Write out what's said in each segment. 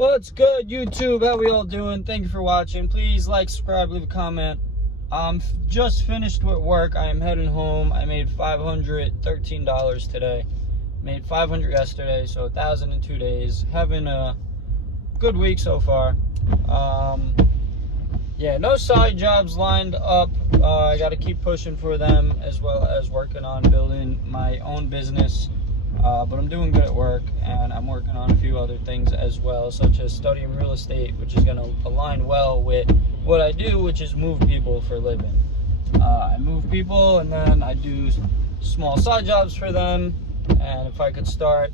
What's good, YouTube? How we all doing? Thank you for watching. Please like, subscribe, leave a comment. I'm just finished with work. I am heading home. I made $513 today. Made $500 yesterday, so $1,000 in 2 days. Having a good week so far. Yeah, no side jobs lined up. I got to keep pushing for them, as well as working on building my own business. But I'm doing good at work, and I'm working on a few other things as well, such as studying real estate, which is going to align well with what I do, which is move people for a living. I move people, and then I do small side jobs for them. And if I could start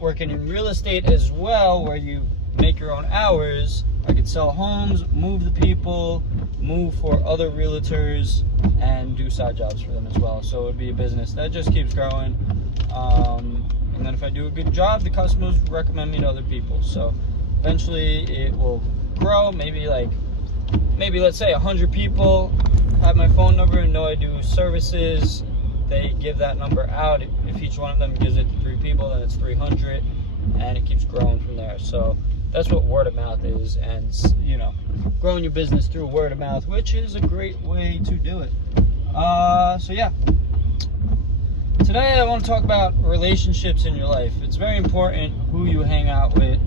working in real estate as well, where you make your own hours, I could sell homes, move the people, move for other realtors, and do side jobs for them as well. So it would be a business that just keeps growing. And then if I do a good job, the customers recommend me to other people. So eventually it will grow. Maybe let's say 100 people have my phone number and know I do services. They give that number out. If each one of them gives it to 3 people, then it's 300, and it keeps growing from there. So that's what word of mouth is, and growing your business through word of mouth, which is a great way to do it. So yeah. Today I want to talk about relationships in your life. It's very important who you hang out with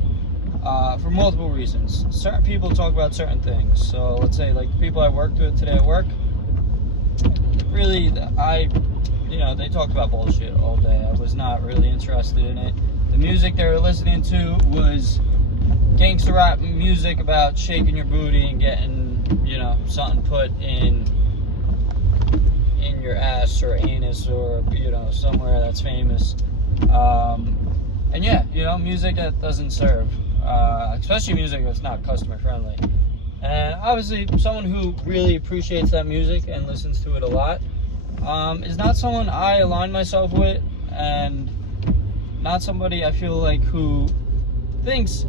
for multiple reasons. Certain people talk about certain things. So let's say like the people I worked with today at work, really they talked about bullshit all day. I was not really interested in it. The music they were listening to was gangster rap music about shaking your booty and getting, something put in your ass or anus or somewhere that's famous, and yeah, music that doesn't serve, especially music that's not customer friendly. And obviously someone who really appreciates that music and listens to it a lot is not someone I align myself with, and not somebody I feel like who thinks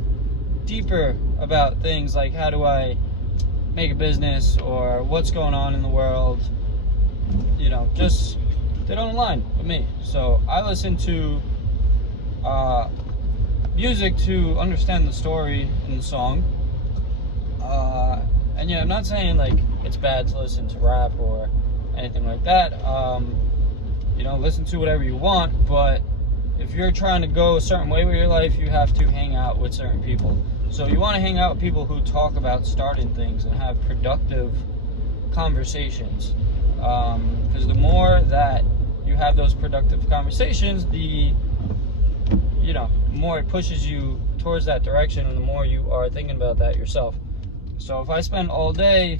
deeper about things like how do I make a business or what's going on in the world. They don't align with me. So I listen to music to understand the story in the song. And yeah, I'm not saying like it's bad to listen to rap or anything like that. Listen to whatever you want, but if you're trying to go a certain way with your life, you have to hang out with certain people. So you want to hang out with people who talk about starting things and have productive conversations. Because the more that you have those productive conversations, the more it pushes you towards that direction, and the more you are thinking about that yourself. So if I spend all day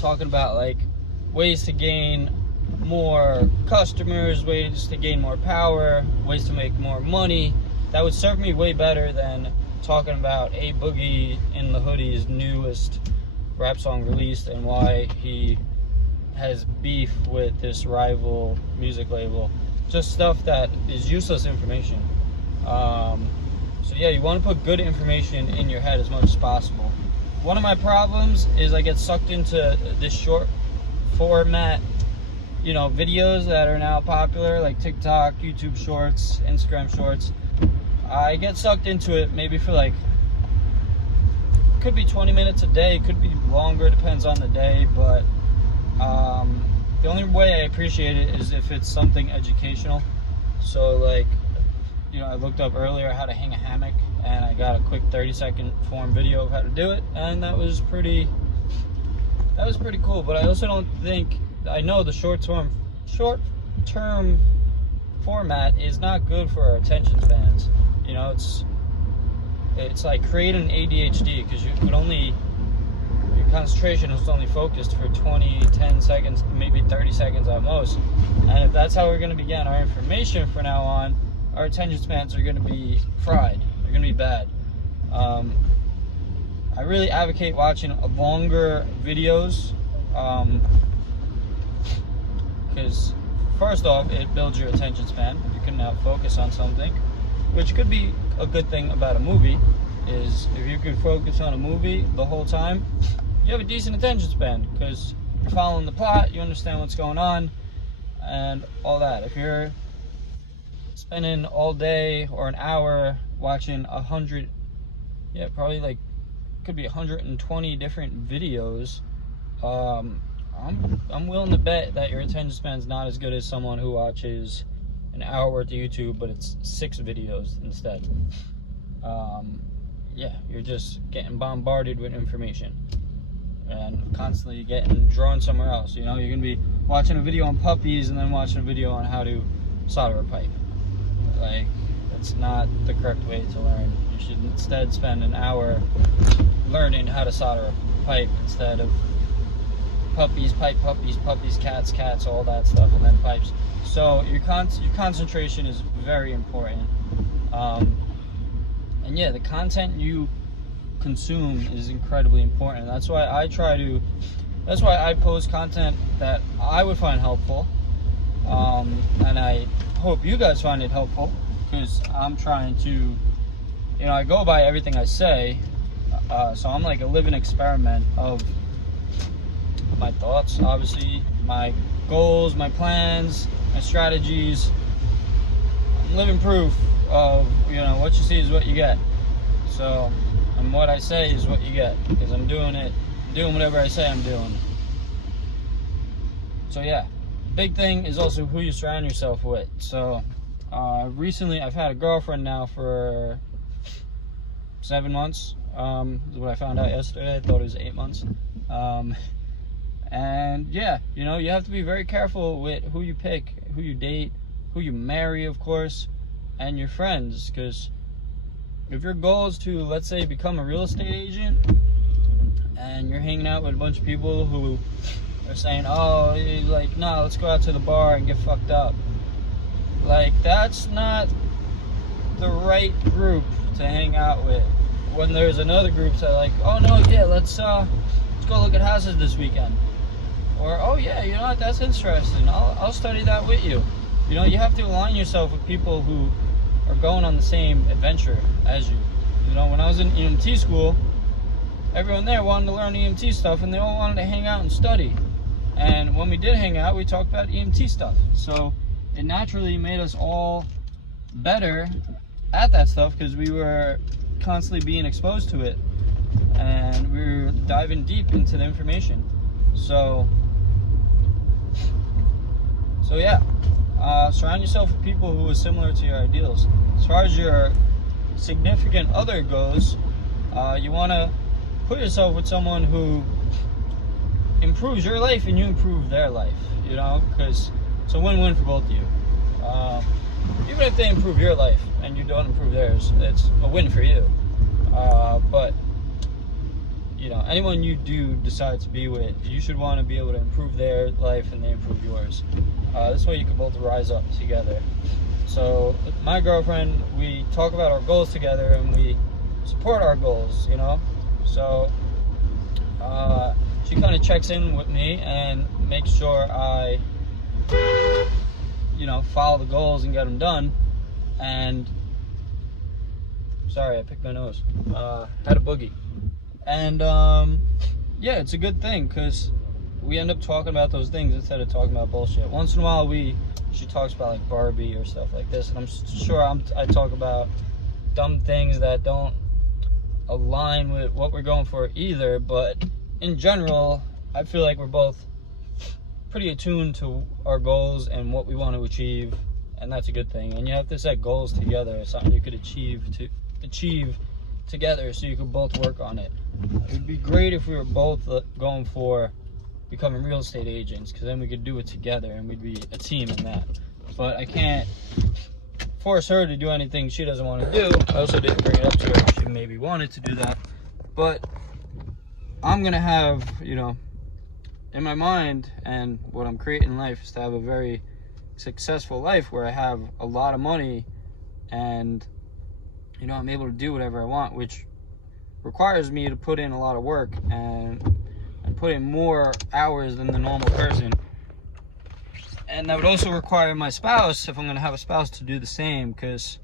talking about like ways to gain more customers, ways to gain more power, ways to make more money, that would serve me way better than talking about A Boogie in the Hoodie's newest rap song released and why he has beef with this rival music label. Just stuff that is useless information. So yeah, you want to put good information in your head as much as possible. One of my problems is I get sucked into this short format videos that are now popular, like TikTok, YouTube Shorts, Instagram Shorts. I get sucked into it maybe for could be 20 minutes a day, could be longer, depends on the day, but the only way I appreciate it is if it's something educational. So I looked up earlier how to hang a hammock, and I got a quick 30-second form video of how to do it, and that was pretty cool. But I also don't think, I know the short-term format is not good for our attention spans. It's like creating ADHD, because your concentration is only focused for 10 seconds, maybe 30 seconds at most. And if that's how we're going to be getting our information from now on, our attention spans are going to be fried. They're going to be bad. I really advocate watching longer videos, because first off, it builds your attention span. You can now focus on something, which could be a good thing about a movie, is if you could focus on a movie the whole time, you have a decent attention span, because you're following the plot, you understand what's going on, and all that. If you're spending all day or an hour watching 100 yeah, probably like could be 120 different videos. I'm willing to bet that your attention span is not as good as someone who watches an hour worth of YouTube, but it's 6 videos instead. Yeah, you're just getting bombarded with information and constantly getting drawn somewhere else. You know, you're gonna be watching a video on puppies and then watching a video on how to solder a pipe. Like, that's not the correct way to learn. You should instead spend an hour learning how to solder a pipe instead of puppies, cats, all that stuff, and then pipes. So your concentration is very important. And yeah, the content you consume is incredibly important. That's why I post content that I would find helpful. And I hope you guys find it helpful, because I'm trying to, you know, I go by everything I say. So I'm like a living experiment of my thoughts, obviously, my goals, my plans, my strategies. I'm living proof of, you know, what you see is what you get. So, and what I say is what you get, because I'm doing whatever I say I'm doing. So yeah, big thing is also who you surround yourself with. So recently I've had a girlfriend now for 7 months. Is what I found out yesterday. I thought it was 8 months. And yeah, you know, you have to be very careful with who you pick, who you date, who you marry, of course, and your friends. Because if your goal is to, let's say, become a real estate agent, and you're hanging out with a bunch of people who are saying, oh, like, no, let's go out to the bar and get fucked up. Like, that's not the right group to hang out with. When there's another group that like, oh no, yeah, let's go look at houses this weekend. Or, oh yeah, you know what, that's interesting. I'll study that with you. You know, you have to align yourself with people who are going on the same adventure as you. You know, when I was in EMT school, everyone there wanted to learn EMT stuff, and they all wanted to hang out and study. And when we did hang out, we talked about EMT stuff. So it naturally made us all better at that stuff, because we were constantly being exposed to it, and we were diving deep into the information. So yeah, surround yourself with people who are similar to your ideals. As far as your significant other goes, you want to put yourself with someone who improves your life and you improve their life, you know, because it's a win-win for both of you. Even if they improve your life and you don't improve theirs, it's a win for you. But you know, anyone you do decide to be with, you should want to be able to improve their life and they improve yours. This way you can both rise up together. So my girlfriend, we talk about our goals together and we support our goals, you know. So she kind of checks in with me and makes sure I, you know, follow the goals and get them done. And sorry, I picked my nose. Had a boogie. And yeah, it's a good thing, because we end up talking about those things instead of talking about bullshit. Once in a while she talks about like Barbie or stuff like this, and I'm sure I talk about dumb things that don't align with what we're going for either. But in general, I feel like we're both pretty attuned to our goals and what we want to achieve, and that's a good thing. And you have to set goals together, something you could achieve together, so you could both work on it. It would be great if we were both going for becoming real estate agents, because then we could do it together and we'd be a team in that. But I can't force her to do anything she doesn't want to do. I also didn't bring it up to her if she maybe wanted to do that. But I'm gonna have, you know, in my mind, and what I'm creating in life is to have a very successful life where I have a lot of money and, you know, I'm able to do whatever I want, which requires me to put in a lot of work and put in more hours than the normal person. And that would also require my spouse, if I'm going to have a spouse, to do the same, because,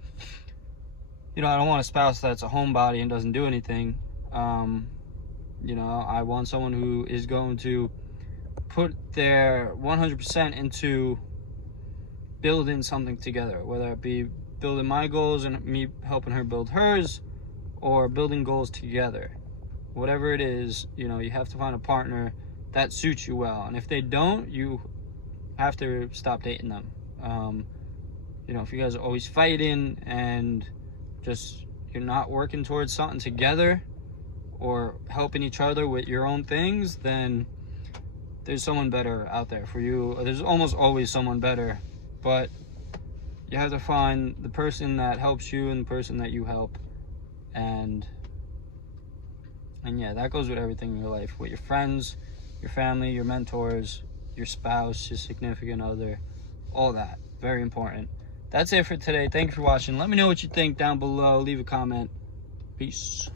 you know, I don't want a spouse that's a homebody and doesn't do anything. You know, I want someone who is going to put their 100% into building something together, whether it be building my goals and me helping her build hers, or building goals together. Whatever it is, you know, you have to find a partner that suits you well. And if they don't, you have to stop dating them. You know, if you guys are always fighting and just you're not working towards something together or helping each other with your own things, then there's someone better out there for you. There's almost always someone better, but you have to find the person that helps you and the person that you help. And yeah, that goes with everything in your life, with your friends, your family, your mentors, your spouse, your significant other, all that. Very important. That's it for today. Thank you for watching. Let me know what you think down below. Leave a comment. Peace.